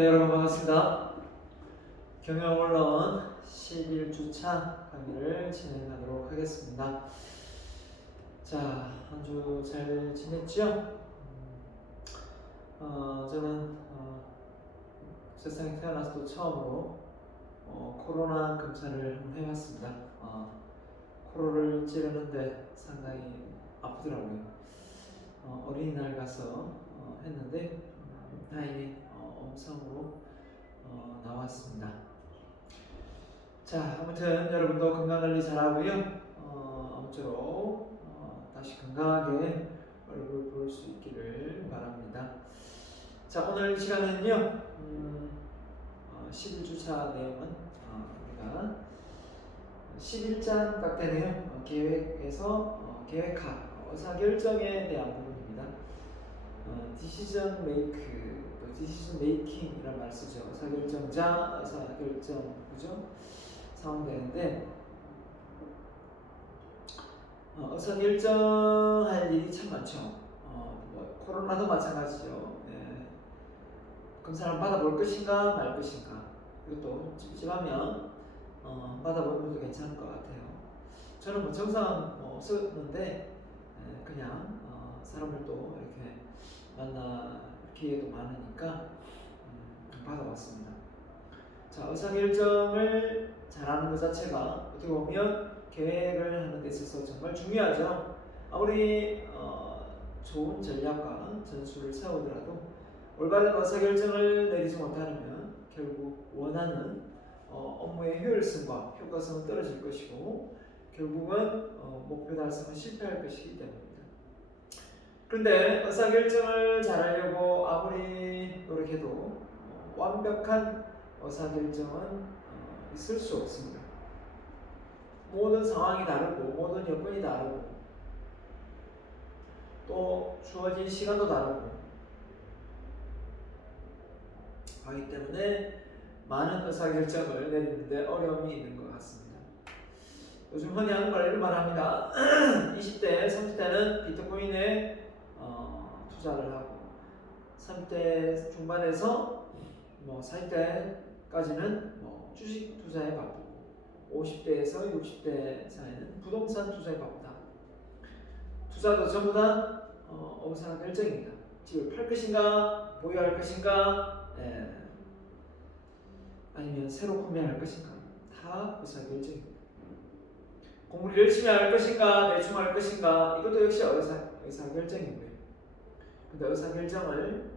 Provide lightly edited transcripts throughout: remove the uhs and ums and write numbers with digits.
네, 여러분 반갑습니다. 경영 언론 11주차 강의를 진행하도록 하겠습니다. 자, 한 주 잘 지냈죠? 저는 세상에 태어나서도 처음으로 코로나 검사를 한번 해봤습니다. 코로를 찌르는데 상당히 아프더라고요. 어린이날 가서 했는데 다행히 음성으로 나왔습니다. 자, 아무튼 여러분도 건강관리 잘하고요. 아무쪼록 다시 건강하게 얼굴 볼 수 있기를 바랍니다. 자, 오늘 이 시간은요 11주차 내용은 우리가 11장 딱 되네요. 계획에서 계획학, 의사결정에 대한 부분입니다. 디시전 메이크, 또 디시전 메이킹이란 말 쓰죠. 의사결정자, 의사결정, 그죠? 사용되는데 의사결정할 일이 참 많죠. 코로나도 마찬가지죠. 네. 검사를 받아볼 것인가 말 것인가. 이것도 찝찝하면 받아보는 것도 괜찮을 것 같아요. 저는 뭐 정상은 없었는데 그냥 사람들도 이렇게 만날 기회도 많으니까 받아봤습니다. 자, 의사결정을 잘하는 것 자체가 어떻게 보면 계획을 하는 데 있어서 정말 중요하죠. 아무리 좋은 전략과 전술을 세우더라도 올바른 의사결정을 내리지 못하면 결국 원하는 업무의 효율성과 효과성은 떨어질 것이고 결국은 목표 달성은 실패할 것이기 때문입니다. 그런데 의사결정을 잘하려고 아무리 노력해도 완벽한 의사결정은 있을 수 없습니다. 모든 상황이 다르고 모든 여건이 다르고 또 주어진 시간도 다르고 하기 때문에 많은 의사결정을 내리는데 어려움이 있는 것 같습니다. 요즘 흔히 하는 말 이런 말 합니다. 20대, 30대는 비트코인에 투자를 하고 30대 중반에서 40대까지는 주식 투자에 바쁘고 50대에서 60대 사이는 부동산 투자에 바쁘다. 투자도 전부 다 의사결정입니다. 집을 팔 것인가, 보유할 것인가, 아니면 새로 구매할 것인가, 다 의사결정입니다. 공부를 열심히 할 것인가, 대충 할 것인가, 이것도 역시 의사결정이고요. 근데 의사결정을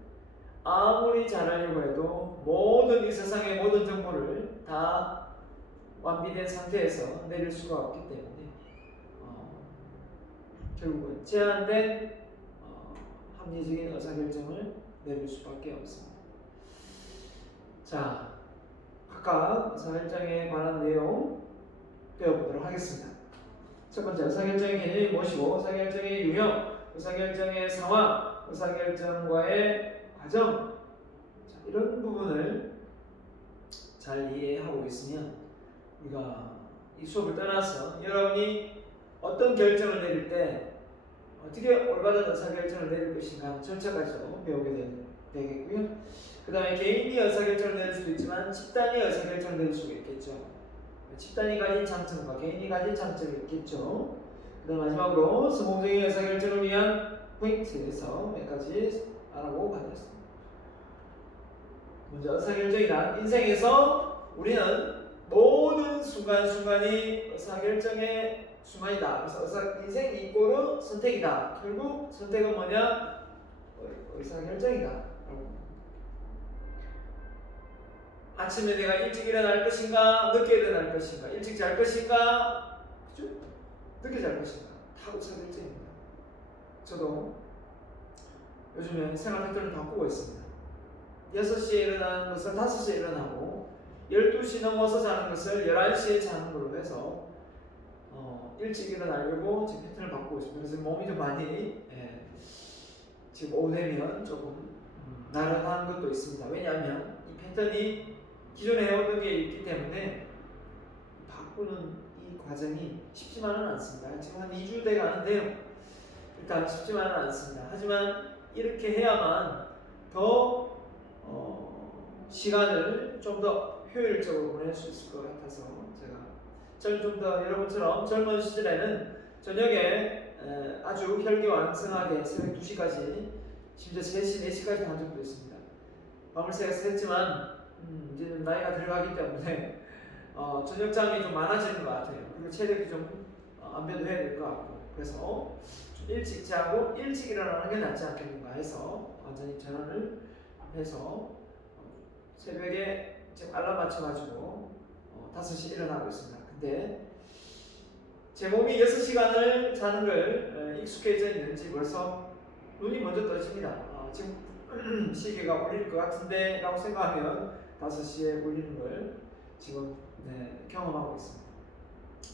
아무리 잘하려고 해도 모든 이 세상의 모든 정보를 다 완비된 상태에서 내릴 수가 없기 때문에 결국은 제한된 합리적인 의사결정을 내릴 수밖에 없습니다. 자, 각각 의사결정에 관한 내용 배워보도록 하겠습니다. 첫 번째, 의사결정의 개념이 무엇이고 의사결정의 유형, 의사결정의 상황, 의사결정과의 과정, 자, 이런 부분을 잘 이해하고 있으면 우리가 이 수업을 떠나서 여러분이 어떤 결정을 내릴 때 어떻게 올바른 의사결정을 내릴 것인가 절차까지도 배우게 되겠고요. 그 다음에 개인이 의사결정을 내릴 수도 있지만 집단이 의사결정을 내릴 수도 있겠죠. 집단이 가진 장점과 개인이 가진 장점이 있겠죠. 그 다음 마지막으로 성공적인 의사결정을 위한 포인트에서 몇 가지 알아보고 가겠습니다. 먼저 의사결정이란 인생에서 우리는 모든 순간순간이 의사결정의 순간이다. 그래서 인생 이꼬르 선택이다. 결국 선택은 뭐냐? 의사결정이다. 아침에 내가 일찍 일어날 것인가, 늦게 일어날 것인가, 일찍 잘 것인가, 그죠? 늦게 잘 것인가, 다 의사결정입니다. 저도 요즘에 생활 패턴을 바꾸고 있습니다. 6시에 일어나는 것을 5시에 일어나고 12시 넘어서 자는 것을 11시에 자는 걸로 해서 일찍 일어나려고 지금 패턴을 바꾸고 있습니다. 그래서 몸이 좀 많이 지금 오후 되면 조금 나른한 것도 있습니다. 왜냐하면 이 패턴이 기존에 해오던 게 있기 때문에 바꾸는 이 과정이 쉽지만은 않습니다. 지금 한 2주 돼 가는데요. 일단 쉽지만은 않습니다. 하지만 이렇게 해야만 더 시간을 좀 더 효율적으로 보낼 수 있을 것 같아서 저는 좀 더 여러분처럼 젊은 시절에는 저녁에 아주 혈기왕성하게 새벽 2시까지 심지어 3시, 4시까지 한 적도 있습니다. 밤을 새서 했지만 이제는 나이가 들어가기 때문에 저녁잠이 좀 많아지는 것 같아요. 그리고 체력이 좀 안배도 해야 될 것 같고 그래서 좀 일찍 자고 일찍 일어나는 게 낫지 않겠는가 해서 완전히 전환을 해서 새벽에 지금 알람 맞춰가지고 5시 일어나고 있습니다. 근데 제 몸이 6시간을 자는 걸 익숙해져 있는지 벌써 눈이 먼저 떠집니다. 지금 시계가 울릴 것 같은데 라고 생각하면 5시에 울리는 걸 지금 경험하고 있습니다.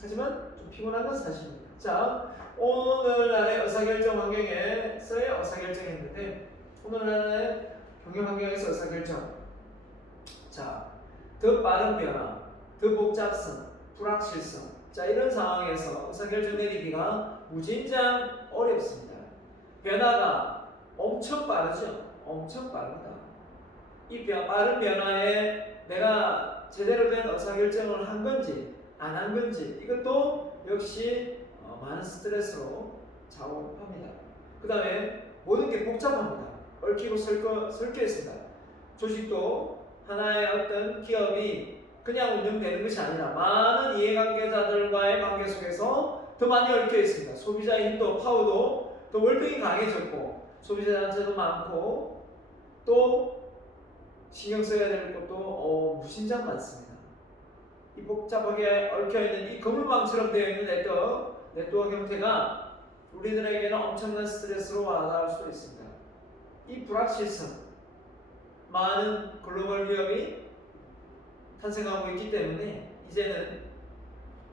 하지만 좀 피곤한 건 사실입니다. 자, 오늘날의 의사결정 환경에서의 의사결정했는데 오늘날의 경영 환경에서 의사결정. 자, 더 빠른 변화, 더 복잡성, 불확실성. 자, 이런 상황에서 의사결정 내리기가 무진장 어렵습니다. 변화가 엄청 빠르죠. 엄청 빠릅니다. 이 빠른 변화에 내가 제대로 된 의사결정을 한 건지 안 한 건지 이것도 역시 많은 스트레스로 작용합니다. 그 다음에 모든 게 복잡합니다. 얽히고 설켜 있습니다. 조직도 하나의 어떤 기업이 그냥 운영되는 것이 아니라 많은 이해관계자들과의 관계 속에서 더 많이 얽혀 있습니다. 소비자의 힘도 파워도 더 월등히 강해졌고 소비자 단체도 많고 또 신경 써야 될 것도 무신장 많습니다. 이 복잡하게 얽혀있는 이 거물망처럼 되어 있는 네트워크 형태가 우리들에게는 엄청난 스트레스로 와닿을 수도 있습니다. 이 불확실성, 많은 글로벌 기업이 탄생하고 있기 때문에 이제는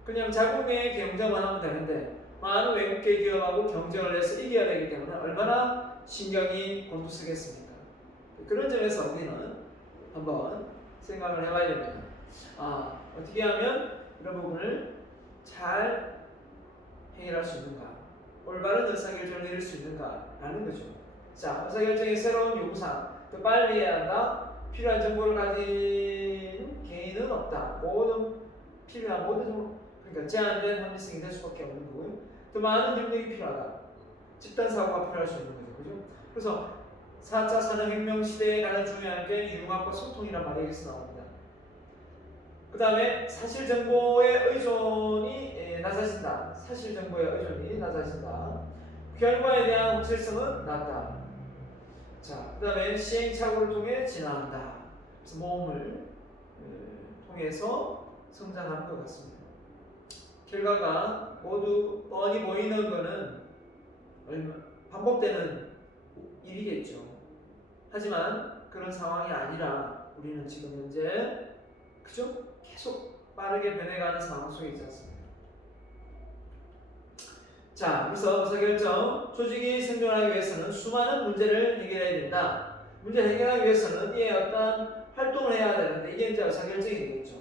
그냥 자국 내에 경쟁만 하면 되는데 많은 외국계 기업하고 경쟁을 해서 이겨야 되기 때문에 얼마나 신경이 곤두서겠습니까? 그런 점에서 우리는 한번 생각을 해봐야 됩니다. 어떻게 하면 이런 부분을 잘 해결할 수 있는가, 올바른 의사결정을 내릴 수 있는가라는 거죠. 자, 의사결정의 새로운 요구사항, 더 빨리 해야 한다. 필요한 정보를 가진 개인은 없다. 필요한 모든 정보, 그러니까 제한된 합리성이 될 수밖에 없는 거고요. 더 많은 능력이 필요하다. 집단 사고가 필요할 수 있는 거죠, 그죠? 그래서 4차 산업혁명 시대에 가장 중요한 게 융합과 소통이란 말이 여기서 나옵니다. 그 다음에 사실 정보의 의존이 낮아진다. 사실 정보의 의존이 낮아진다. 결과에 대한 확실성은 낮다. 자, 그 다음에 시행착오를 통해 진화한다. 그래서 모험을 통해서 성장하는 것 같습니다. 결과가 모두 뻔히 보이는 것은 반복되는 일이겠죠. 하지만 그런 상황이 아니라 우리는 지금 현재 그죠? 계속 빠르게 변해가는 상황 속에 있지 않습니까? 자, 그래서 의사결정, 조직이 생존하기 위해서는 수많은 문제를 해결해야 된다. 문제 해결하기 위해서는 이에 어떤 활동을 해야 되는데 이게 이제 의사결정이 되겠죠.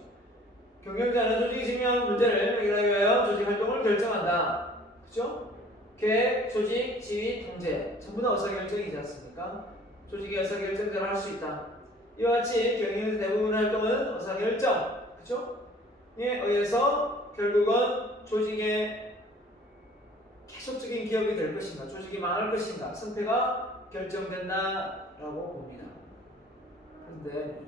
경영자는 조직이 직면하는 문제를 해결하기 위하여 조직 활동을 결정한다. 그죠? 계획, 조직, 지휘, 통제 전부 다 의사결정이지 않습니까? 조직이 의사결정대로 할 수 있다. 이와 같이 경영의 대부분의 활동은 의사결정, 그죠? 에 의해서 결국은 조직의 계속적인 기업이 될 것인가, 조직이 망할 것인가, 승패가 결정된다라고 봅니다. 그런데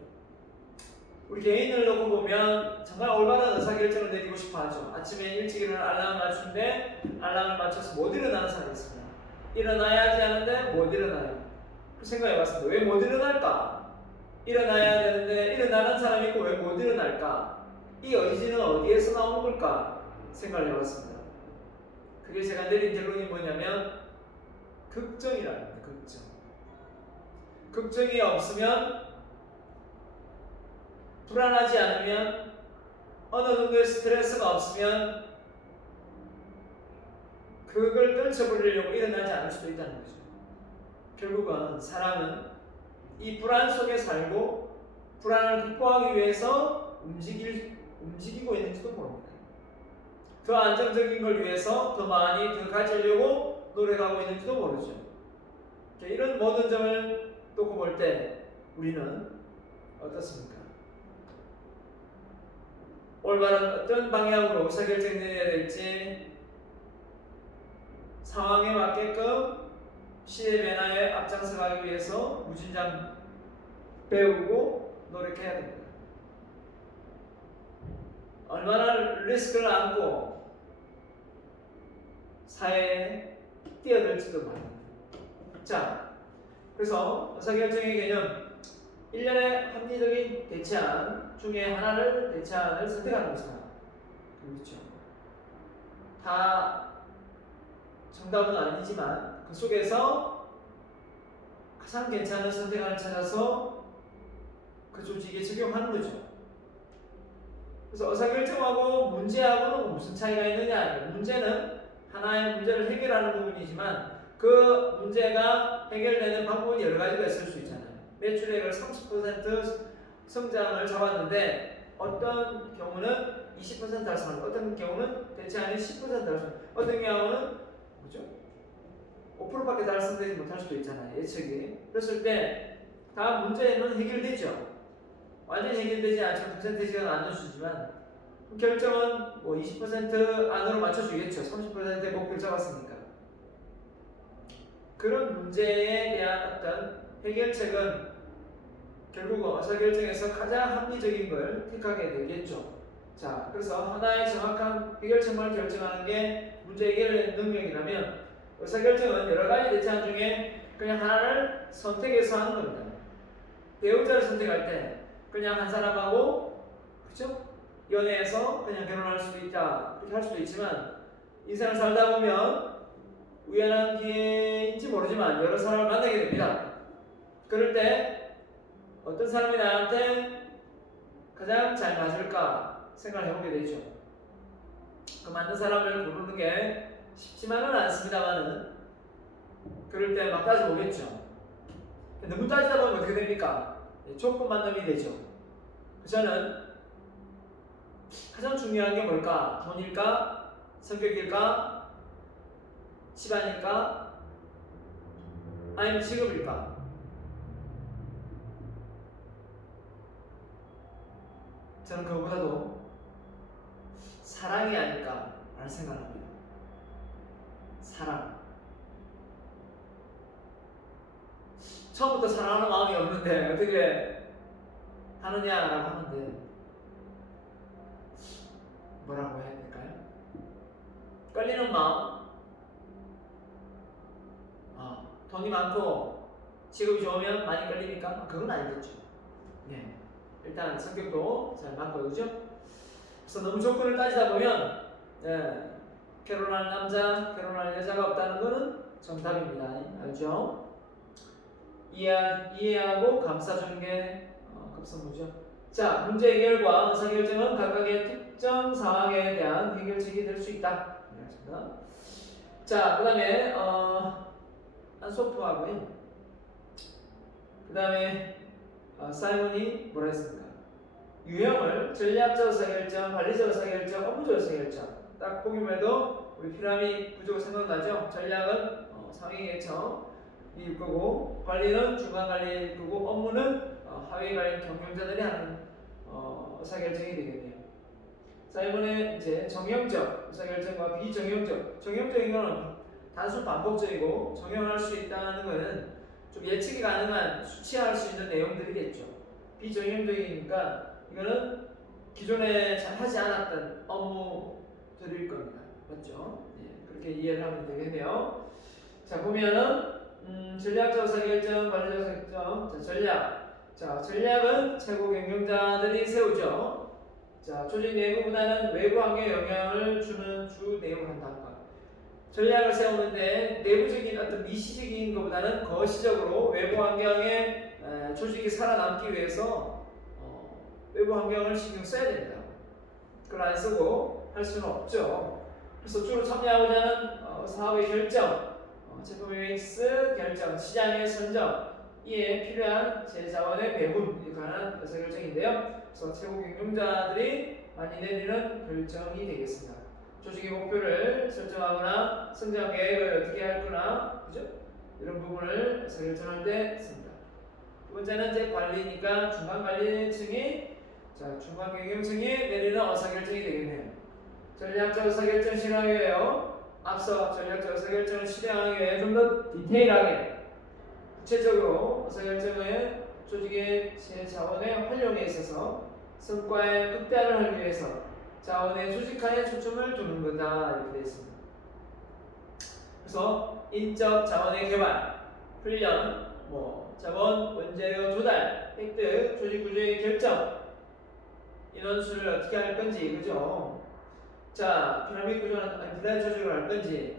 우리 개인을 놓고 보면 정말 올바른 의사결정을 내리고 싶어 하죠. 아침에 일찍 일어나 알람을 맞추는데 알람을 맞춰서 못 일어나는 사람이 있습니다. 일어나야지 하는데 못 일어나요. 그 생각해봤습니다. 왜 못 일어날까? 일어나야 되는데 일어나는 사람이 있고 왜 못 일어날까? 이 의지는 어디에서 나오는 걸까? 생각을 해봤습니다. 그게 제가 내린 결론이 뭐냐면 걱정이라는 겁니다. 걱정. 걱정이 없으면, 불안하지 않으면, 어느 정도의 스트레스가 없으면 그걸 떨쳐버리려고 일어나지 않을 수도 있다는 거죠. 결국은 사람은 이 불안 속에 살고 불안을 극복하기 위해서 움직이고 있는지도 모릅니다. 더 안정적인 걸 위해서 더 많이 더 가지려고 노력하고 있는지도 모르죠. 이런 모든 점을 놓고 볼 때 우리는 어떻습니까? 올바른 어떤 방향으로 의사결정 내려야 될지 상황에 맞게끔 시대 변화에 앞장서가기 위해서 무진장 배우고 노력해야 됩니다. 얼마나 리스크를 안고 사회에 뛰어들지도 모릅니다. 자, 그래서 의사결정의 개념 1년의 합리적인 대체안 중에 하나를 대체안을 선택하는 것이다. 그렇죠. 다 정답은 아니지만 그 속에서 가장 괜찮은 선택안을 찾아서 그 조직에 적용하는 거죠. 그래서 의사결정하고 문제하고는 무슨 차이가 있느냐? 문제는 하나의 문제를 해결하는 부분이지만 그 문제가 해결되는 방법은 여러 가지가 있을 수 있잖아요. 매출액을 30% 성장을 잡았는데 어떤 경우는 20% 달성하고 어떤 경우는 대체안이 10% 달성, 어떤 경우는 뭐죠? 5%밖에 달성되지 못할 수도 있잖아요. 예측이. 그랬을 때 다 문제는 해결되죠. 완전히 해결되지 않지만 퍼센테이지가 낮은 수지만 결정은 뭐 20% 안으로 맞춰주겠죠. 30%의 목표를 잡았으니까. 그런 문제에 대한 어떤 해결책은 결국 의사결정에서 가장 합리적인 걸 택하게 되겠죠. 자, 그래서 하나의 정확한 해결책만 결정하는 게 문제 해결 능력이라면 의사결정은 여러 가지 대체안 중에 그냥 하나를 선택해서 하는 겁니다. 배우자를 선택할 때 그냥 한 사람하고 그렇죠? 연애해서 그냥 결혼할 수도 있다 그렇게 할 수도 있지만 인생을 살다 보면 우연한 기회인지 모르지만 여러 사람을 만나게 됩니다. 그럴 때 어떤 사람이 나한테 가장 잘 맞을까 생각을 해보게 되죠. 그 맞는 사람을 고르는 게 쉽지만은 않습니다만은 그럴 때 막 따져보겠죠. 너무 따지다 보면 어떻게 됩니까? 조건 만남이 되죠. 저는 가장 중요한 게 뭘까? 돈일까? 성격일까? 집안일까? 아니면 직업일까? 저는 그거보다도 사랑이 아닐까 라는 생각을 합니다. 사랑. 처음부터 사랑하는 마음이 없는데 어떻게 하느냐라고 하는데 뭐라고 해야 될까요? 끌리는 마음. 돈이 많고 직업이 좋으면 많이 끌립니까? 그건 아니겠죠. 네. 일단 성격도 잘 맞고 그죠? 그래서 너무 조건을 따지다 보면 결혼할 남자, 결혼할 여자가 없다는 것은 정답입니다. 알죠? 이해하고 감싸주는 게 급선무죠. 자, 문제 해결과 의사결정은 각각의 특정 상황에 대한 해결책이 될 수 있다. 자, 그 다음에 안소프하고요. 그 다음에 사이먼이 뭐라 했습니까? 유형을 전략적 의사결정, 관리적 의사결정, 업무적 의사결정. 딱 보기만 해도 우리 피라미드 구조가 생각나죠? 전략은 상위 계층일 거고, 관리는 중간 관리일 거고, 업무는 하위 관리 경영자들이 하는 의사결정이 되겠네요. 사이먼의 이제 정형적 의사결정과 비정형적, 정형적인 거는 단순 반복적이고 정형할 수 있다는 것은 좀 예측이 가능한 수치화할 수 있는 내용들이겠죠. 비정형적이니까 이거는 기존에 잘 하지 않았던 업무들일 겁니다. 맞죠? 예, 그렇게 이해를 하면 되겠네요. 자, 보면은 전략적 의사결정, 관리적 의사결정. 자, 전략. 자, 전략은 최고 경영자들이 세우죠. 자, 조직 내부보다는 외부 환경에 영향을 주는 주 내용을 한다. 전략을 세우는데 내부적인 어떤 미시적인 것보다는 거시적으로 외부 환경에 조직이 살아남기 위해서 외부 환경을 신경 써야 됩니다. 그걸 안 쓰고 할 수는 없죠. 그래서 주로 참여하고자 하는 사업의 결정, 제품의 믹스 결정, 시장의 선정, 이에 필요한 제 자원의 배분에 관한 의사결정인데요. 그래서 최고 경영자들이 많이 내리는 결정이 되겠습니다. 조직의 목표를 설정하거나 성장 계획을 어떻게 할 거나, 그죠? 이런 부분을 의사결정할 때 씁니다. 두 번째는 이제 관리니까 중간 관리층이 중간 경영층이 내리는 의사결정이 되겠네요. 전략적 의사결정 실행하기 위해요. 앞서 전략적 의사결정을 실행하기 위해 좀 더 디테일하게 구체적으로 의사결정을 조직의 제 자원의 활용에 있어서 성과의 극대화를 하기 위해서 자원의 조직화에 초점을 두는 거다 이렇게 되어 있습니다. 그래서 인적 자원의 개발, 훈련, 자원 원재료 조달, 획득, 조직 구조의 결정, 인원수를 어떻게 할 건지, 그죠? 자, 피라미드 구조는 디자인 조직을 할 건지,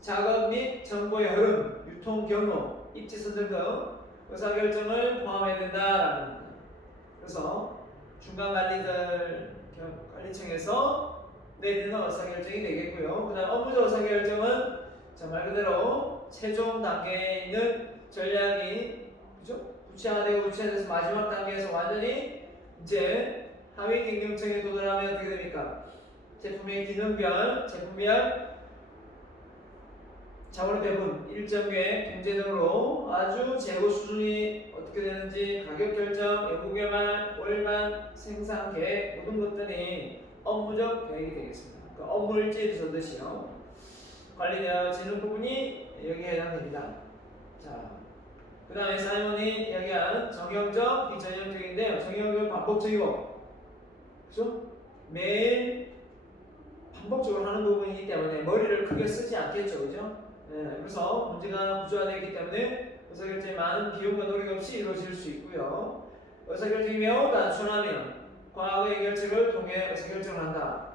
작업 및 정보의 흐름, 유통 경로, 입지 선정 등 의사결정을 포함해야 된다라는 겁니다. 그래서 중간 관리층에서 내리는 의사결정이 되겠고요. 그 다음 업무적 의사결정은 말 그대로 최종 단계에 있는 전략이 그죠? 구체화되고 구체화돼서 마지막 단계에서 완전히 이제 하위 경영층에 도달하면 어떻게 됩니까? 제품의 기능별, 제품별 자원의 배분, 일정 계획, 경제 등으로 아주 재고 수준이 어떻게 되는지 가격 결정, 연구 개발, 월간 생산 계획 모든 것들이 업무적 계획이 되겠습니다. 그러니까 업무 일지를 쓰듯이요. 관리되어지는 부분이 여기에 해당됩니다. 자, 그 다음에 사이먼이 이야기한 정형적, 비정형적인데요. 정형적은 반복적이고, 그죠? 매일 반복적으로 하는 부분이기 때문에 머리를 크게 쓰지 않겠죠, 그죠? 네, 그래서 문제가 구조화되기 때문에 의사결정이 많은 비용과 노력 없이 이루어질 수 있고요. 의사결정이 매우 단순하면 과학의 결정을 통해 의사결정을 한다.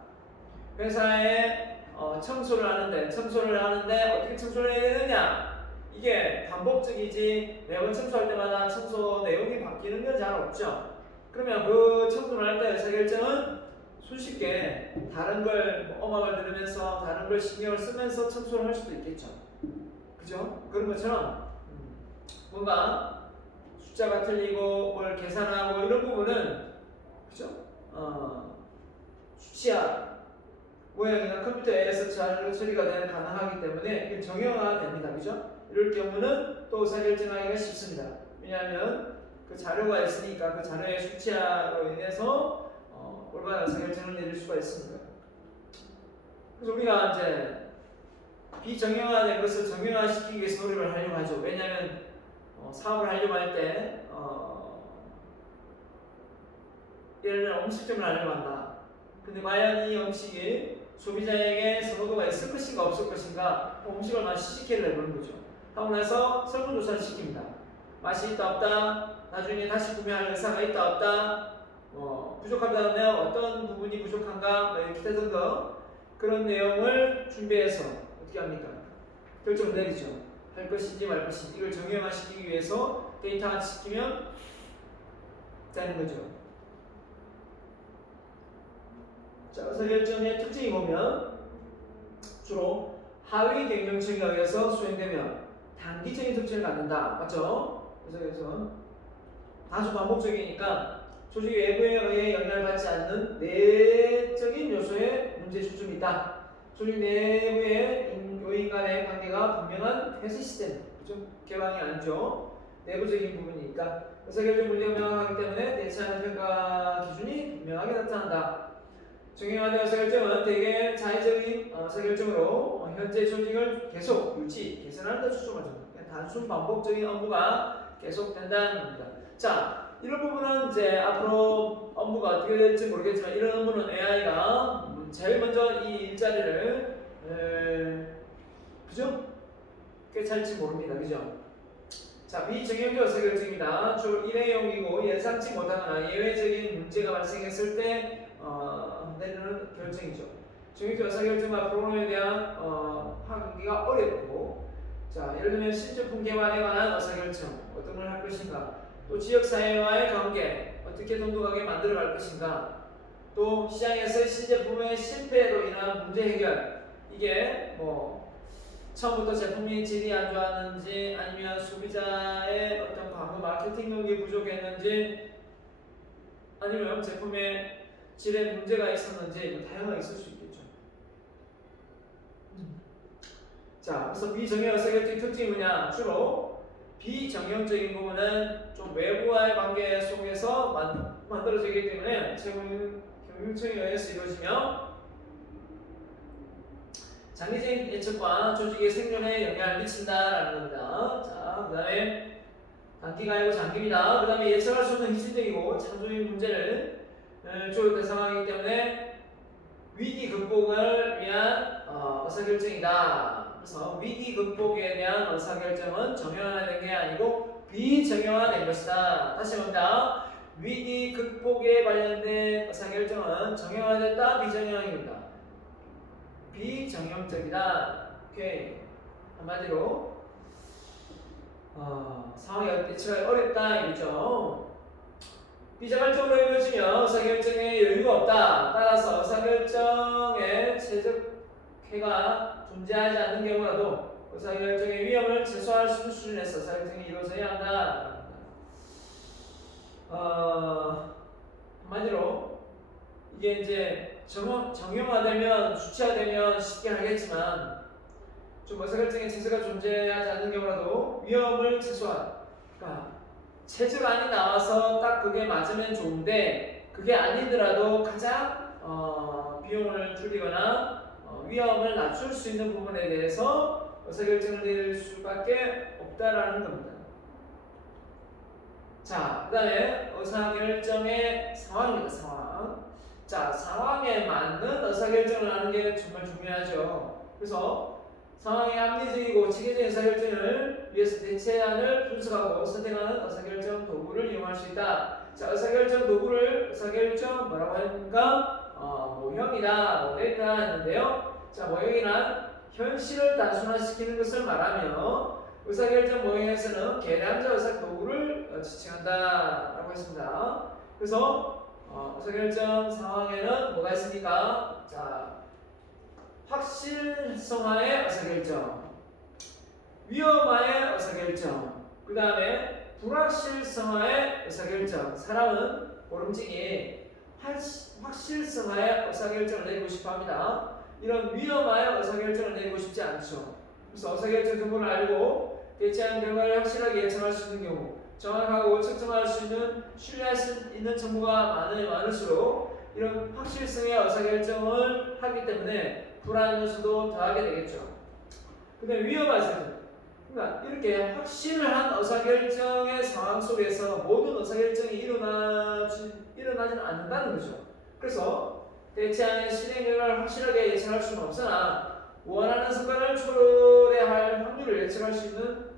회사에 청소를 하는데 어떻게 청소를 해야 되느냐? 이게 반복적이지 매번 청소할 때마다 청소 내용이 바뀌는 건 잘 없죠. 그러면 그 청소를 할 때 의사결정은 손쉽게 다른 걸 음악을 들으면서 다른 걸 신경을 쓰면서 청소를 할 수도 있겠죠. 그죠? 그런 것처럼 뭔가 숫자가 틀리고 뭘 계산하고 이런 부분은 그죠? 수치화 모양이나 컴퓨터에서 잘 처리가 가능하기 때문에 이게 정형화됩니다. 그죠? 이럴 경우는 또 의사결정하기가 쉽습니다. 왜냐하면 그 자료가 있으니까 그 자료의 수치화로 인해서 올바른 의사결정을 내릴 수가 있습니다. 그래서 우리가 이제 비정형화된 것을 정형화시키기 위해서 노력을 하려고 하죠. 왜냐하면 사업을 하려고 할 때 예를 들어 음식점을 하려고 한다. 근데 과연 이 음식이 소비자에게 선호도가 있을 것인가 없을 것인가 음식을 얼마나 시식회를 해보는 거죠. 하고 나서 설문조사를 시킵니다. 맛이 있다 없다, 나중에 다시 구매할 의사가 있다 없다, 부족하다면 어떤 부분이 부족한가 이렇게 등등 그런 내용을 준비해서 어떻게 합니까? 결정을 내리죠. 할 것인지 말 것인지 이걸 정형화시키기 위해서 데이터화 시키면 되는 거죠. 자, 의사결정의 특징이 보면 주로 하위 경영층에 의해서 수행되며 단기적인 특징을 갖는다. 맞죠? 그래서 다수 반복적이니까 조직 외부에 의해 영향을 받지 않는 내적인 요소에 문제 중점이 있다. 조직 내부의 요인 간의 관계가 분명한 회사 시스템, 그죠? 개방이 아니죠. 내부적인 부분이니까 의사결정 문제가 명확하기 때문에 대처하는 평가 기준이 분명하게 나타난다. 정형화된 의사결정은 대개 자의적인 의사결정으로 현재 조직을 계속 유지, 개선하는 데 초점을 둡니다. 단순 반복적인 업무가 계속된다는 겁니다. 자, 이런 부분은 이제 앞으로 업무가 어떻게 될지 모르겠지만 이런 업무는 AI가 제일 먼저 이 일자리를 그죠? 꿰찰지 모릅니다. 그죠? 자, 비정형적 의사결정입니다. 주로 일회용이고 예상치 못하거나 예외적인 문제가 발생했을 때 내리는 결정이죠. 정형적 의사결정과 프로그램에 대한 하기가 어렵고, 자, 예를 들면 신제품 개발에 관한 의사결정, 어떤 걸 할 것인가, 또 지역사회와의 관계, 어떻게 돈독하게 만들어갈 것인가, 또 시장에서 신제품의 실패로 인한 문제 해결, 이게 처음부터 제품이 질이 안 좋았는지 아니면 소비자의 어떤 광고 마케팅 능력이 부족했는지 아니면 제품의 질에 문제가 있었는지 다양하게 있을 수 있겠죠. 자, 그래서 비정형 의사결정 특징이 뭐냐? 주로 비정형적인 부분은 좀 외부와의 관계 속에서 만들어지기 때문에 경영청에 의해서 이루어지며 장기적인 예측과 조직의 생존에 영향을 미친다라는 겁니다. 자, 그 다음에 단기가 아니고 장기입니다. 그 다음에 예측할 수 없는 희생적이고 창조적인 문제를 주로 대상하기 때문에 위기 극복을 위한 의사결정이다. 그래서 위기 극복에 대한 의사결정은 정형화된 게 아니고 비정형화된 것이다. 다시 합니다. 위기 극복에 관련된 의사결정은 정형화됐다, 비정형입니다. 비정형적이다. 오케이. 한마디로 상황이 예측하기 어렵다 이거죠. 비자발적으로 이루어지면 의사결정에 여유가 없다. 따라서 의사결정에 최적해가 존재하지 않는 경우라도 의사결정의 위험을 최소화할 수 있는 수준에서 의사결정이 이루어져야 한다. 한마디로 이게 이제 정형화되면 주체화되면 쉽게 하겠지만 좀 의사결정의 체제가 존재하지 않는 경우라도 위험을 최소화. 그러니까 체질안이 나와서 딱 그게 맞으면 좋은데 그게 아니더라도 가장 비용을 줄이거나 위험을 낮출 수 있는 부분에 대해서 의사결정을 내릴 수밖에 없다라는 겁니다. 자, 그 다음에 의사결정의 상황입니다. 상황. 자, 상황에 맞는 의사결정을 하는 게 정말 중요하죠. 그래서 상황의 합리적이고 체계적인 의사결정을 위해서 대체안을 분석하고 선택하는 의사결정 도구를 이용할 수 있다. 자, 의사결정 도구를 의사결정 뭐라고 합니까? 모형이다, 모델이다 했는데요. 자, 모형이란 현실을 단순화시키는 것을 말하며 의사결정 모형에서는 계량적 의사 도구를 지칭한다라고 했습니다. 그래서 의사결정 상황에는 뭐가 있습니까? 자, 확실성화의 의사결정, 위험화의 의사결정, 그 다음에 불확실성화의 의사결정. 사람은 모름지기 확실성화의 의사결정을 내리고 싶어합니다. 이런 위험화의 의사결정을 내리고 싶지 않죠. 그래서 의사결정 정보를 알고 대체한 결과를 확실하게 예측할 수 있는 경우, 정확하고 측정할 수 있는 신뢰할 수 있는 정보가 많을수록 이런 확실성의 의사결정을 하기 때문에 불안 요소도 더하게 되겠죠. 근데 위험하죠. 그러니까 이렇게 확실한 의사결정의 상황 속에서 모든 의사결정이 일어나지는 않는다는 거죠. 그래서 대체안의 실행 결과를 확실하게 예측할 수는 없으나 원하는 성과를 초래할 확률을 예측할 수 있는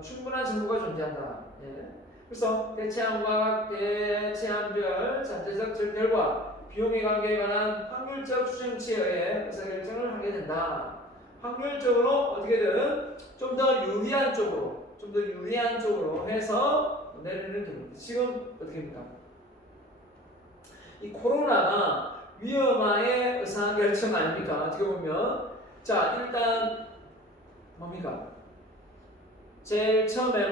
충분한 정보가 존재한다. 예. 그래서 대체안과 대체안별 잠재적 절별과 비용의 관계에 관한 확률적 추정치에 의해 의사결정을 하게 된다. 확률적으로 어떻게든 좀 더 유리한 쪽으로 해서 내리는 경우입니다. 지금 어떻게 합니까? 이 코로나가 위험화의 의사결정 아닙니까? 어떻게 보면 자, 일단 뭡니까? 제일 처음에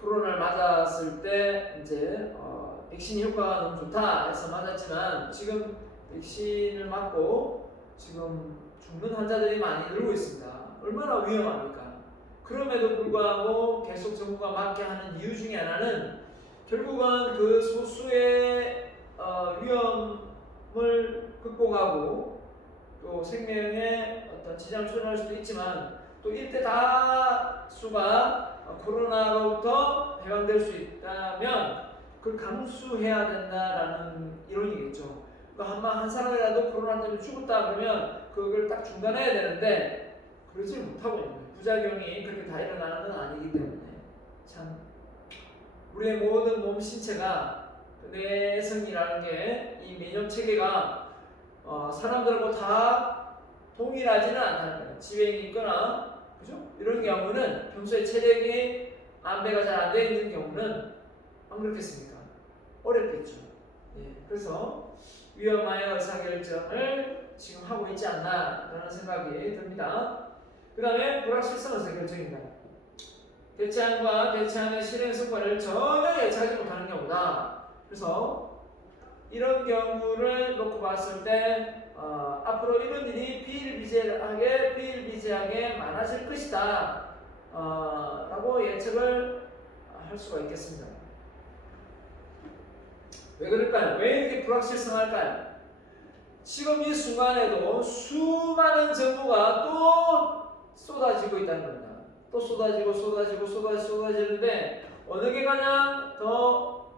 코로나를 맞았을 때 이제 백신 효과가 너무 좋다 해서 맞았지만 지금 백신을 맞고 지금 죽는 환자들이 많이 늘고 있습니다. 얼마나 위험합니까? 그럼에도 불구하고 계속 정부가 맞게 하는 이유 중에 하나는 결국은 그 소수의 위험을 극복하고 또 생명에 어떤 지장을 초래할 수도 있지만 또 일대 다수가 코로나로부터 해방될 수 있다면 그걸 감수해야 된다라는 이론이겠죠. 그러니까 한 사람이라도 코로나 때문에 죽었다 그러면 그걸 딱 중단해야 되는데 그러지 못하고 있는 거예요. 부작용이 그렇게 다 일어나는 건 아니기 때문에 참 우리의 모든 몸 신체가 내성이라는 게 이免疫 체계가 사람들하고 다 동일하지는 않다는 거예요. 지병이 있거나 그죠? 이런 경우는 평소에 체력이 안배가 잘 안 되어 있는 경우는 안 그렇겠습니까? 어렵겠죠. 예, 그래서 위험하여 의사결정을 지금 하고 있지 않나라는 생각이 듭니다. 그 다음에 불확실성 의사결정입니다. 대체안과 대체안의 실행 성과를 전혀 예측하지 못하는 경우다. 그래서 이런 경우를 놓고 봤을 때 앞으로 이런 일이 비일비재하게 많아질 것이다 라고 예측을 할 수가 있겠습니다. 왜 그럴까요? 왜 이렇게 불확실성할까요? 지금 이 순간에도 수많은 정보가 또 쏟아지고 있다는 겁니다. 또 쏟아지는데 어느 게 가장 더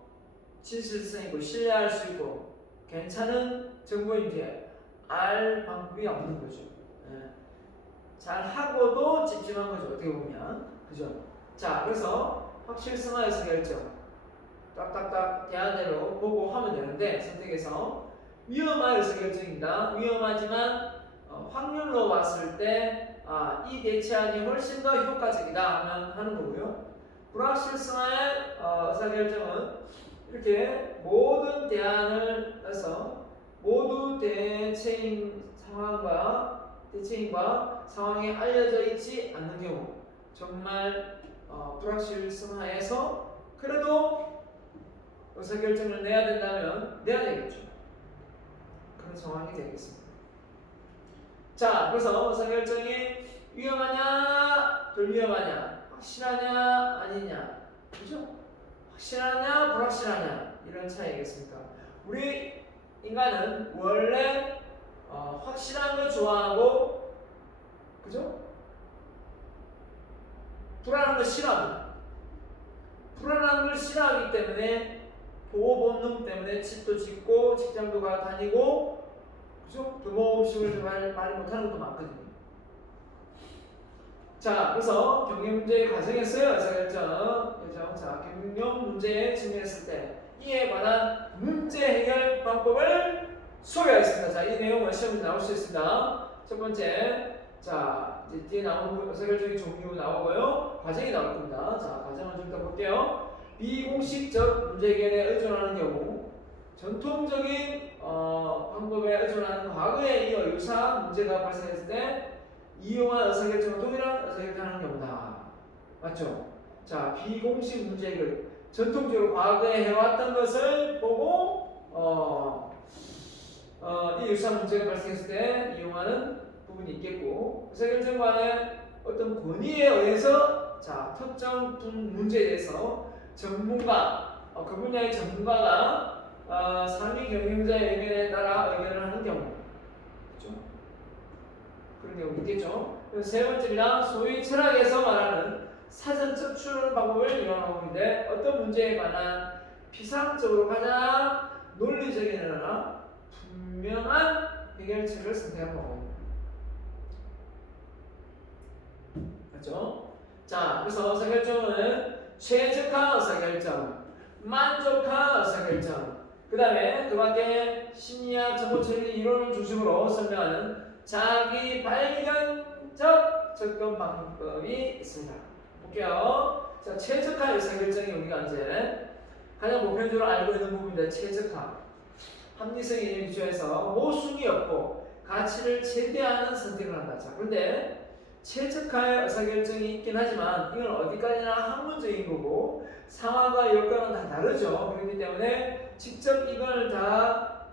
진실성 있고 신뢰할 수 있고 괜찮은 정보인지 알 방법이 없는 거죠. 예. 잘 하고도 찝찝한 거죠. 어떻게 보면 그죠? 자, 그래서 확실성화 의사결정 딱딱딱 대안대로 보고 하면 되는데 선택해서 위험한 의사결정입니다. 위험하지만 확률로 봤을 때 이 대체안이 훨씬 더 효과적이다 하는 거고요. 불확실성의 의사결정은 이렇게 모든 대안을 해서 모두 대체인과 상황이 알려져 있지 않는 경우 정말 불확실성하에서 그래도 의사결정을 내야 된다면 내야 되겠죠. 그런 상황이 되겠습니다. 자, 그래서 의사결정이 위험하냐, 덜 위험하냐, 확실하냐, 아니냐, 그죠? 확실하냐, 불확실하냐 이런 차이겠습니까? 우리 인간은 원래 확실한 걸 좋아하고, 그죠? 불안한 걸 싫어합니다. 불안한 걸 싫어하기 때문에 보호 본능 때문에 집도 짓고 직장도 다니고, 그죠? 부모 음식을 말 못하는 것도 많거든요. 자, 그래서 경영 문제 가정했어요. 의사결정. 자, 경영 문제에 직면했을 때 이에 관한 문제 해결 방법을 소개하겠습니다. 자, 이 내용은 시험에 나올 수 있습니다. 첫 번째, 자, 이제 뒤에 나오는 의사결정의 종류 나오고요. 과정이 나올 겁니다. 자, 과정을 좀 더 볼게요. 비공식적 문제 해결에 의존하는 경우, 전통적인 방법에 의존하는 과거에 이어 유사한 문제가 발생했을 때 이용한 의사결정은 동일한 의사결정을 하는 경우다. 맞죠? 자, 비공식 문제 해결. 전통적으로 과거에 해왔던 것을 보고 이 유사한 문제가 발생했을 때 이용하는 부분이 있겠고, 의사결정과의 어떤 권위에 의해서 자, 특정 문제에 대해서 전문가, 그 분야의 전문가가 상위 경영자의 의견에 따라 의견을 하는 경우, 그렇죠? 그런 경우 있겠죠. 세 번째입니다. 소위 철학에서 말하는 사전적 추론 방법을 이용하고 있는데 어떤 문제에 관한 피상적으로 가장 논리적이나 분명한 해결책을 선택하는 방법입니다. 맞죠? 자, 그래서 의사결정은 최적화 의사결정, 만족한 의사결정, 그 다음에 그 밖에 심리학 정보처리 이론을 중심으로 설명하는 자기 발견적 접근 방법이 있습니다. 볼게요. 자, 최적화 의사결정이 우리가 이제 가장 보편적으로 알고 있는 부분인데, 최적화. 합리성의 이념 기초에서 모순이 없고 가치를 최대화하는 선택을 한다. 자, 그런데 최적화의 의사결정이 있긴 하지만 이건 어디까지나 학문적인 거고 상황과 여건은 다 다르죠. 그렇기 때문에 직접 이걸 다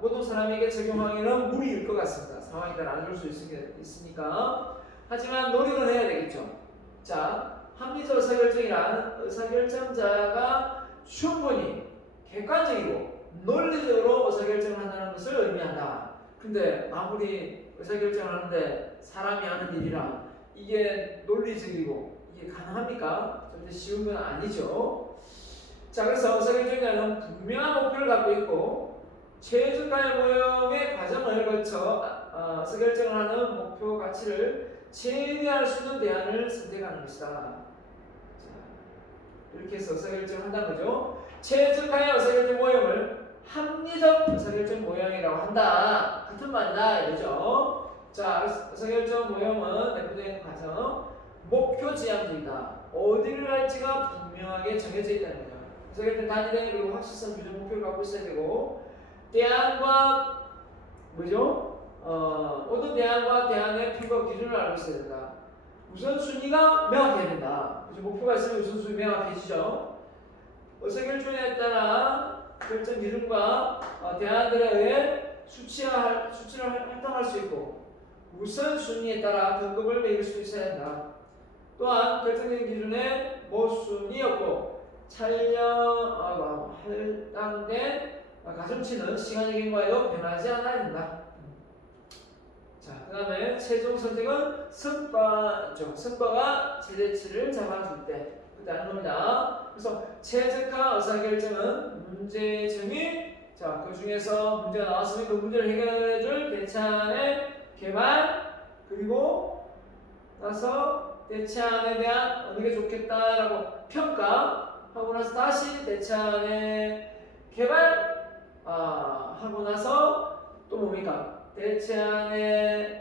모든 사람에게 적용하기는 무리일 것 같습니다. 상황이 다 나눌 수 있으니까. 하지만 노력은 해야 되겠죠. 자, 합리적 의사결정이란 의사결정자가 충분히 객관적이고 논리적으로 의사결정을 한다는 것을 의미한다. 근데 아무리 의사결정을 하는데 사람이 하는 일이라 이게 논리적이고 이게 가능합니까? 절대 쉬운 건 아니죠. 자, 그래서 의사결정자는 분명한 목표를 갖고 있고 최적화의 모형의 과정을 거쳐 의사결정을 하는 목표 가치를 최대화할 수 있는 대안을 선택하는 것이다. 자, 이렇게 해서 의사결정을 한다는 거죠. 최적화의 의사결정 모형을 합리적 의사결정 모형이라고 한다. 같은 말이다 이거죠. 자, 의사결정 모형은 내포된 과정, 목표 지향주의다. 어디를 갈지가 분명하게 정해져 있다는 거죠. 의사결정 단위된 그리고 확실성 규정 목표를 갖고 있어야 되고, 대안과 뭐죠? 모든 대안과 대안의 필요 기준을 알고 있어야 된다. 우선순위가 명확해야 된다. 그죠? 목표가 있으면 우선순위 명확해지죠. 의사결정에 따라 결정 기준과 대안들에 의해 수치를 할당할 수 있고 우선순위에 따라 등급을 매길 수 있어야 한다. 또한 결정적인 기준의 모순이었고 할당된 가중치는 시간의 경과에도 변하지 않아야 된다. 자, 그 다음에 최종 선택은 승과죠. 승과가 최대치를 잡아줄 때 그때 하는 겁니다. 그래서 최적화 의사결정은 문제 정의, 자, 그 중에서 문제가 나왔으면 그 문제를 해결해줄 대체안의 개발, 그리고 나서 대체안에 대한 어느 게 좋겠다라고 평가하고 나서 다시 대체안의 개발 하고 나서 또 뭡니까? 대체안의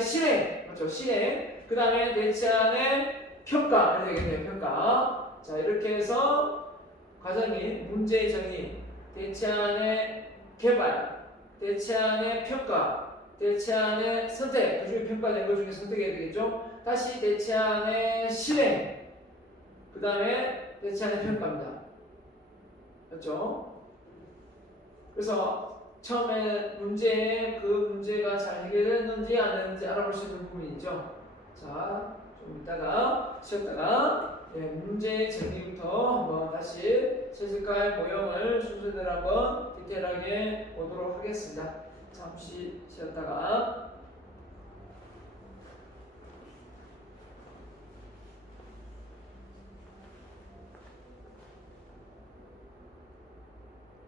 실행, 맞죠? 실행. 그 다음에 대체안의 평가, 이렇게 되겠네요. 평가. 자, 이렇게 해서 과정이 문제 정의, 대체안의 개발, 대체안의 평가, 대체안의 선택, 그 중에 평가된 것 중에 선택해야 되겠죠? 다시 대체안의 실행, 그 다음에 대체안의 평가입니다. 맞죠? 그래서 처음에 그 문제가 잘 해결됐는지 안 됐는지 알아볼 수 있는 부분이죠. 자, 좀 이따가 쉬었다가 문제 정리부터 한번 다시 최적화의 모형을 순서대로 한번 디테일하게 보도록 하겠습니다. 잠시 쉬었다가